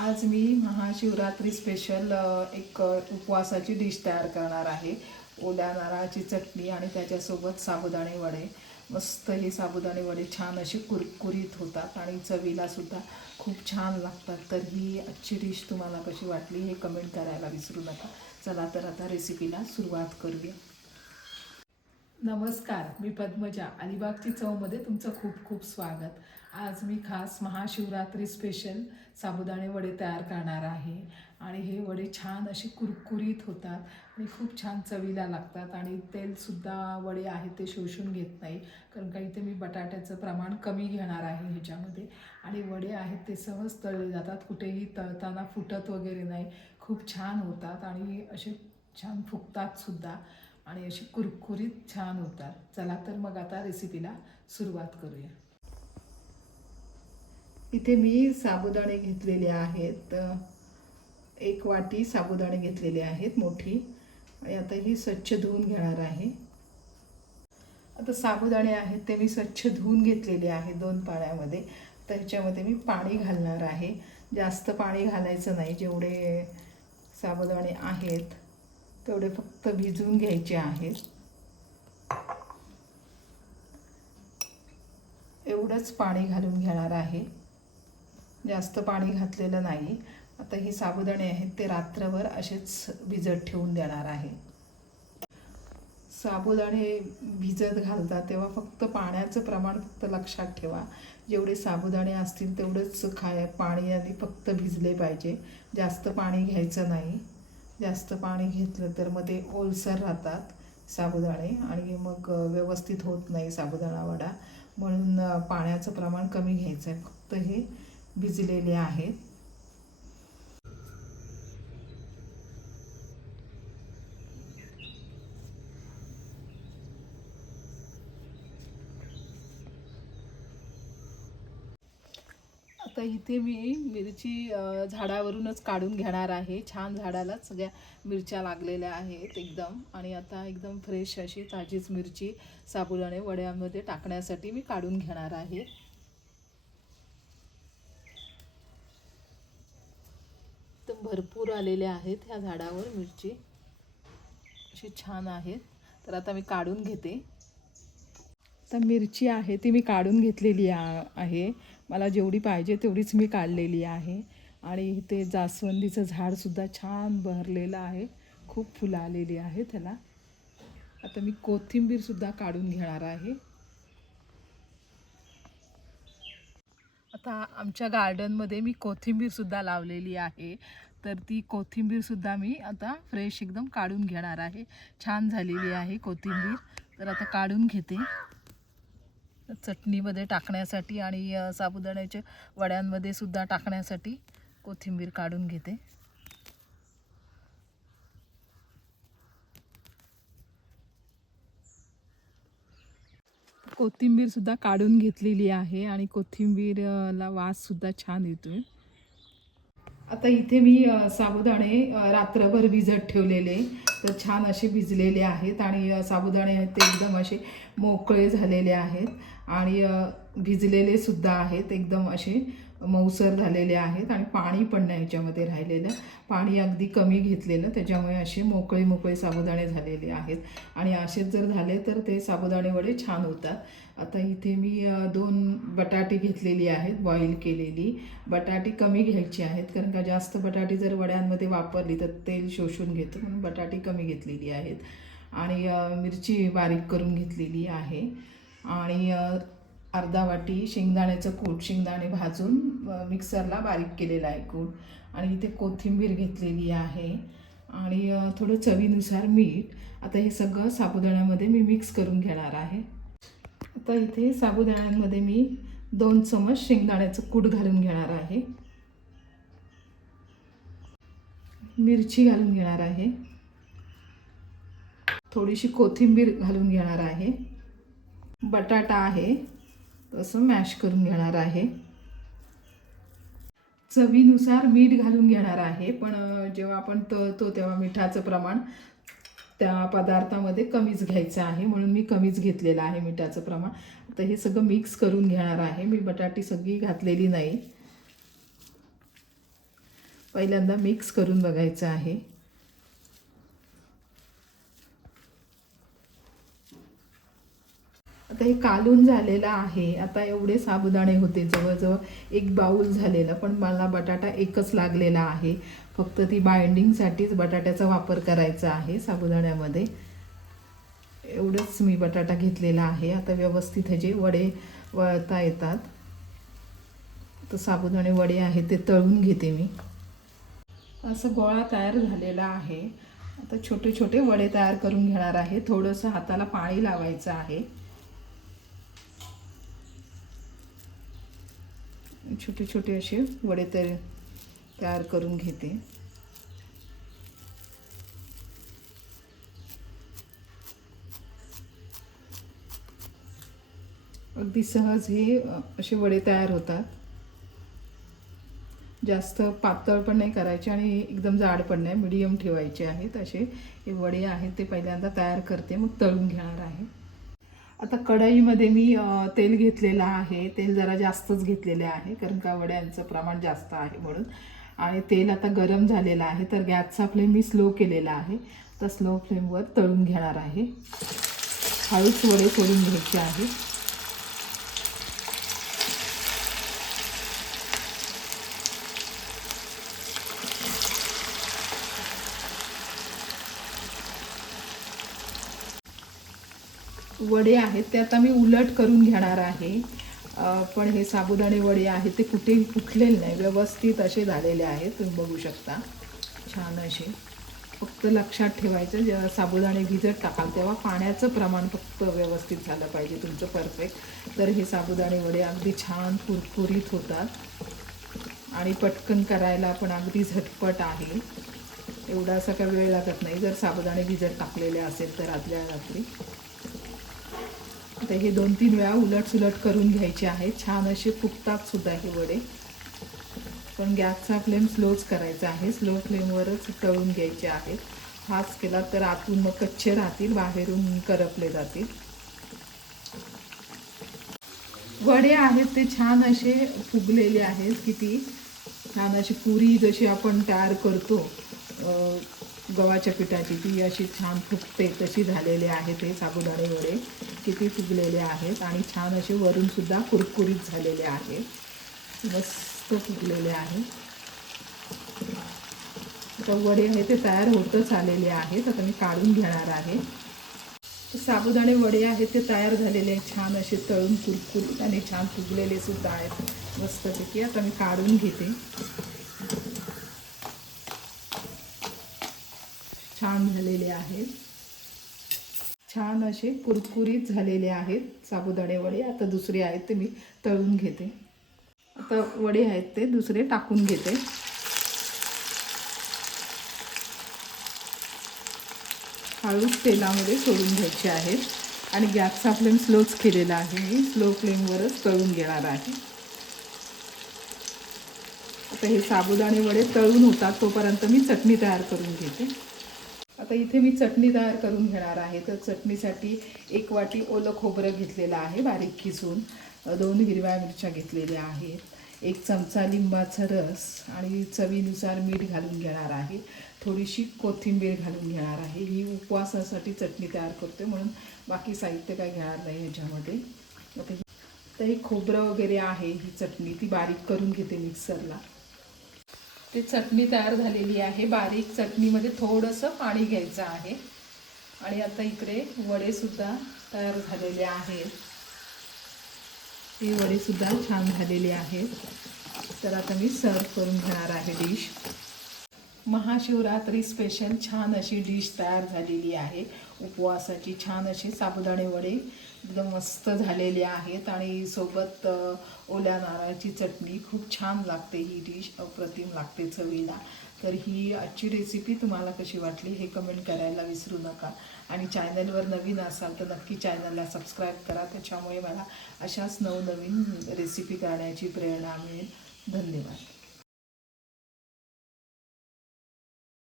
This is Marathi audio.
आज मी महाशिवरात्री स्पेशल एक उपवासाची डिश तयार करणार आहे. ओल्या नारळाची चटणी आणि त्याच्यासोबत साबुदाणे वडे. मस्त हे साबुदाणे वडे छान असे कुरकुरीत होतात आणि चवीला सुद्धा खूप छान लागतात. तर ही आजची डिश तुम्हाला कशी वाटली हे कमेंट करायला विसरू नका. चला तर आता रेसिपीला सुरुवात करूया. नमस्कार मी पद्मजा. अलिबागची चवमध्ये तुमचं खूप खूप स्वागत. आज मी खास महाशिवरात्री स्पेशल साबुदाणे वडे तयार करणार आहे. आणि हे वडे छान असे कुरकुरीत होतात आणि खूप छान चवीला लागतात. आणि तेलसुद्धा वडे आहेत ते शोषून घेत नाही. कारण का इथे मी बटाट्याचं प्रमाण कमी घेणार आहे ह्याच्यामध्ये. आणि वडे आहेत ते सहज तळले जातात. कुठेही तळताना फुटत वगैरे नाही. खूप छान होतात आणि असे छान फुगतात सुद्धा. आणि अशी कुरकुरीत छान होतात. चला तर मग आता रेसिपीला सुरुवात करूया. इथे मी साबुदाणे घेतलेले आहेत. एक वाटी साबुदाणे घेतलेले आहेत मोठी. आणि आता ही स्वच्छ धुवून घेणार आहे. आता साबुदाणे आहेत ते मी स्वच्छ धुवून घेतलेले आहे दोन पाण्यामध्ये. तर ह्याच्यामध्ये मी पाणी घालणार आहे. जास्त पाणी घालायचं नाही. जेवढे साबुदाणे आहेत तेवढे फक्त भिजवून घ्यायचे आहेत. एवढंच पाणी घालून घेणार आहे. जास्त पाणी घातलेलं नाही. आता ही साबुदाणे आहेत ते रात्रभर असेच भिजत ठेवून देणार आहे. साबुदाणे भिजत घालतात तेव्हा फक्त पाण्याचं प्रमाण फक्त लक्षात ठेवा. जेवढे साबुदाणे असतील तेवढंच खाय पाणी आधी फक्त भिजले पाहिजे. जास्त पाणी घ्यायचं नाही. जास्त पाणी घेतलं तर मग ते ओलसर राहतात साबुदाणे आणि मग व्यवस्थित होत नाही साबुदाणा वडा. म्हणून पाण्याचं प्रमाण कमी घ्यायचं आहे. फक्त हे भिजलेले आहेत. आता इथे मी मिरची झाडावरूनच काढून घेणार आहे. छान झाडाला सगळ्या मिरच्या लागलेल्या आहेत एकदम. आणि आता एकदम फ्रेश अशी ताजीच मिरची साबुदाणे वड्यामध्ये टाकण्यासाठी मी काढून घेणार आहे. भरपूर आलेले आहेत ह्या झाडावर मिरची. अशी छान आहेत. तर आता मी काढून घेते. तर मिरची आहे ती मी काढून घेतलेली आहे. मला जेवढी पाहिजे तेवढीच मी काढलेली आहे. आणि इथे जास्वंदीचं झाडसुद्धा छान बहरलेलं आहे. खूप फुलं आलेली आहे त्याला आता मी कोथिंबीरसुद्धा काढून घेणार आहे. आता आमच्या गार्डनमध्ये मी कोथिंबीरसुद्धा लावलेली आहे. तर ती कोथिंबीरसुद्धा मी आता फ्रेश एकदम काढून घेणार आहे. छान झालेली आहे कोथिंबीर. तर आता काढून घेते. चटणीमध्ये टाकण्यासाठी आणि साबुदाण्याच्या वड्यांमध्ये सुद्धा टाकण्यासाठी कोथिंबीर काढून घेते. कोथिंबीरसुद्धा काढून घेतलेली आहे आणि कोथिंबीरला वाससुद्धा छान छान आहे आता इथे मी साबुदाणे रात्रभर भिजत ठेवलेले. तर छान असे भिजलेले आहेत आणि साबुदाणे ते एकदम असे मोकळे झालेले आहेत. आणि भिजलेले सुद्धा आहेत एकदम असे मऊसर झालेले आहेत आणि पाणी पण नाही याच्यामध्ये राहिलेलं. पाणी अगदी कमी घेतलेलं त्याच्यामुळे असे मोकळे मोकळे साबुदाणे झालेले आहेत. आणि असेच जर झाले तर ते साबुदाणे वडे छान होतात. आता इथे मी दोन बटाटी घेतलेली आहेत बॉईल केलेली. बटाटी कमी घ्यायची आहेत कारण का जास्त बटाटी जर वड्यांमध्ये वापरली तर तेल शोषून घेतो म्हणून बटाटी कमी घेतलेली आहेत. आणि मिरची बारीक करून घेतलेली आहे. आणि अर्धा वाटी शेंगदाण्याचं कूट शेंगदाणे भाजून मिक्सरला बारीक केलेलं आहे कूट. आणि इथे कोथिंबीर घेतलेली आहे. आणि थोडं चवीनुसार मीठ. आता हे सगळं साबुदाण्यामध्ये मी मिक्स करून घेणार आहे. आता इथे साबुदाण्यांमध्ये मी दोन चमच शेंगदाण्याचं कूट घालून घेणार आहे. मिरची घालून घेणार आहे. थोडीशी कोथिंबीर घालून घेणार आहे. बटाटा आहे. तसं मॅश करून घेणार आहे. चवीनुसार मीठ घालून घेणार आहे. पण जेव्हा आपण तळतो तेव्हा मिठाचं प्रमाण त्या पदार्थामध्ये कमीच घ्यायचं आहे. म्हणून मी कमीच घेतलेलं आहे मिठाचं प्रमाण. आता हे सगळं मिक्स करून घेणार आहे. मी बटाटी सगळी घातलेली नाही. पहिल्यांदा मिक्स करून बघायचं आहे. आता हे कालून झालेलं आहे. आता एवढे साबुदाणे होते जवळजवळ एक बाऊल झालेला पण मला बटाटा एकच लागलेला आहे. फक्त ती बाइंडिंगसाठीच बटाट्याचा वापर करायचा आहे साबुदाण्यामध्ये. एवढंच मी बटाटा घेतलेला आहे. आता व्यवस्थित ह्याचे वडे वळता येतात तर साबुदाणे वडे आहेत ते तळून घेते मी. असं गोळा तयार झालेला आहे. आता छोटे छोटे वडे तयार करून घेणार आहे. थोडंसं हाताला पाणी लावायचं आहे. छोटे छोटे असे वडे तयार तयार करून घेते. अगदी सहज हे असे वडे तयार होतात. जास्त पातळ पण नाही करायचे आणि एकदम जाड पण नाही मिडियम ठेवायचे आहेत. असे हे वडे आहेत ते पहिल्यांदा तयार करते मग तळून घेणार आता कढईमध्ये मी तेल घेतलेलं आहे. तेल जरा जास्तच घेतलेले आहे कारण का वड्यांचं प्रमाण जास्त आहे म्हणून. आणि तेल आता गरम झालेलं आहे तर गॅसचा फ्लेम मी स्लो केलेला आहे. तर स्लो फ्लेमवर तळून घेणार आहे. हळूच वडे सोडून घ्यायचे आहे. वडे आहेत ते आता मी उलट करून घेणार आहे. पण हे साबुदाणे वडे आहेत ते कुठे फुटलेले नाही व्यवस्थित असे झालेले आहेत तुम्ही बघू शकता. छान असे. फक्त लक्षात ठेवायचं जेव्हा साबुदाणे भिजत टाकाल तेव्हा पाण्याचं प्रमाण फक्त व्यवस्थित झालं पाहिजे तुमचं परफेक्ट तर हे साबुदाणे वडे अगदी छान कुरकुरीत होतात. आणि पटकन करायला पण अगदी झटपट आहे. एवढा असा काही वेळ लागत नाही. जर साबुदाणे भिजत टाकलेले असेल तर आदल्या रात्री. आता हे दोन तीन वेळा उलट सुलट करून घ्यायचे आहे छान असे फुगतात सुद्धा हे वडे. पण गॅसचा फ्लेम स्लोच करायचा आहे. स्लो फ्लेमवरच तळून घ्यायचे आहेत. फास्ट केला तर आतून मग कच्चे राहतील बाहेरून करपले जातील. वडे आहेत ते छान असे फुगलेले आहेत किती छान अशी पुरी जशी आपण तयार करतो गव्हाच्या पिठाची ती अशी छान फुगते तशी झालेले आहेत ते साबुदाणे वडे किती फुगलेले आहेत आणि छान असे वरूनसुद्धा कुरकुरीत झालेले आहे. मस्त फुगलेले आहे. आता वडे आहे ते तयार होतच आलेले आहेत आता मी काढून घेणार आहे. साबुदाणे वडे आहेत ते तयार झालेले आहेत छान असे तळून कुरकुरीत आणि छान फुगलेले सुद्धा आहेत मस्तपैकी. आता मी काढून घेते. छान झालेले आहेत. छान असे कुरकुरीत झालेले आहेत साबुदाणे वडे. आता दुसरे आहेत ते मी तळून घेते. आता वडे आहेत ते दुसरे टाकून घेते. हळूच तेलामध्ये सोडून घ्यायचे आहेत आणि गॅसचा फ्लेम स्लोच केलेला आहे मी. स्लो फ्लेमवरच तळून घेणार आहे. आता हे साबुदाणे वडे तळून होतात तोपर्यंत मी चटणी तयार करून घेते. आता इथे मी चटणी तयार करून घेणार आहे. तर चटणीसाठी एक वाटी ओलं खोबरं घेतलेलं आहे बारीक खिसून दोन हिरव्या मिरच्या घेतलेल्या आहेत. एक चमचा लिंबाचा रस आणि चवीनुसार मीठ घालून घेणार आहे. थोडीशी कोथिंबीर घालून घेणार आहे. ही उपवासासाठी चटणी तयार करते म्हणून बाकी साहित्य काय घेणार नाही ह्याच्यामध्ये. आता तर हे खोबरं वगैरे आहे ही चटणी. ती बारीक करून घेते मिक्सरला. ते चटणी तयार झालेली आहे. बारीक चटणीमध्ये थोडंसं पाणी घ्यायचं आहे. आणि आता इकडे वडेसुद्धा तयार झालेले आहेत. ही वडे सुद्धा छान झालेले आहेत. तर आता मी सर्व करून घेणार आहे डिश. महाशिवरात्री स्पेशल छान अशी डिश तयार झालेली आहे. उपवासाची छान अशी साबुदाणे वडे एकदम मस्त झालेले आहेत आणि सोबत ओल्या नारळाची चटणी खूप छान लागते ही डिश अप्रतिम लागते चवीला. तर ही आजची रेसिपी तुम्हाला कशी वाटली हे कमेंट करायला विसरू नका. आणि चॅनलवर नवीन असाल तर नक्की चॅनलला सबस्क्राईब करा. त्याच्यामुळे मला अशाच नवनवीन रेसिपी करण्याची प्रेरणा मिळेल. धन्यवाद.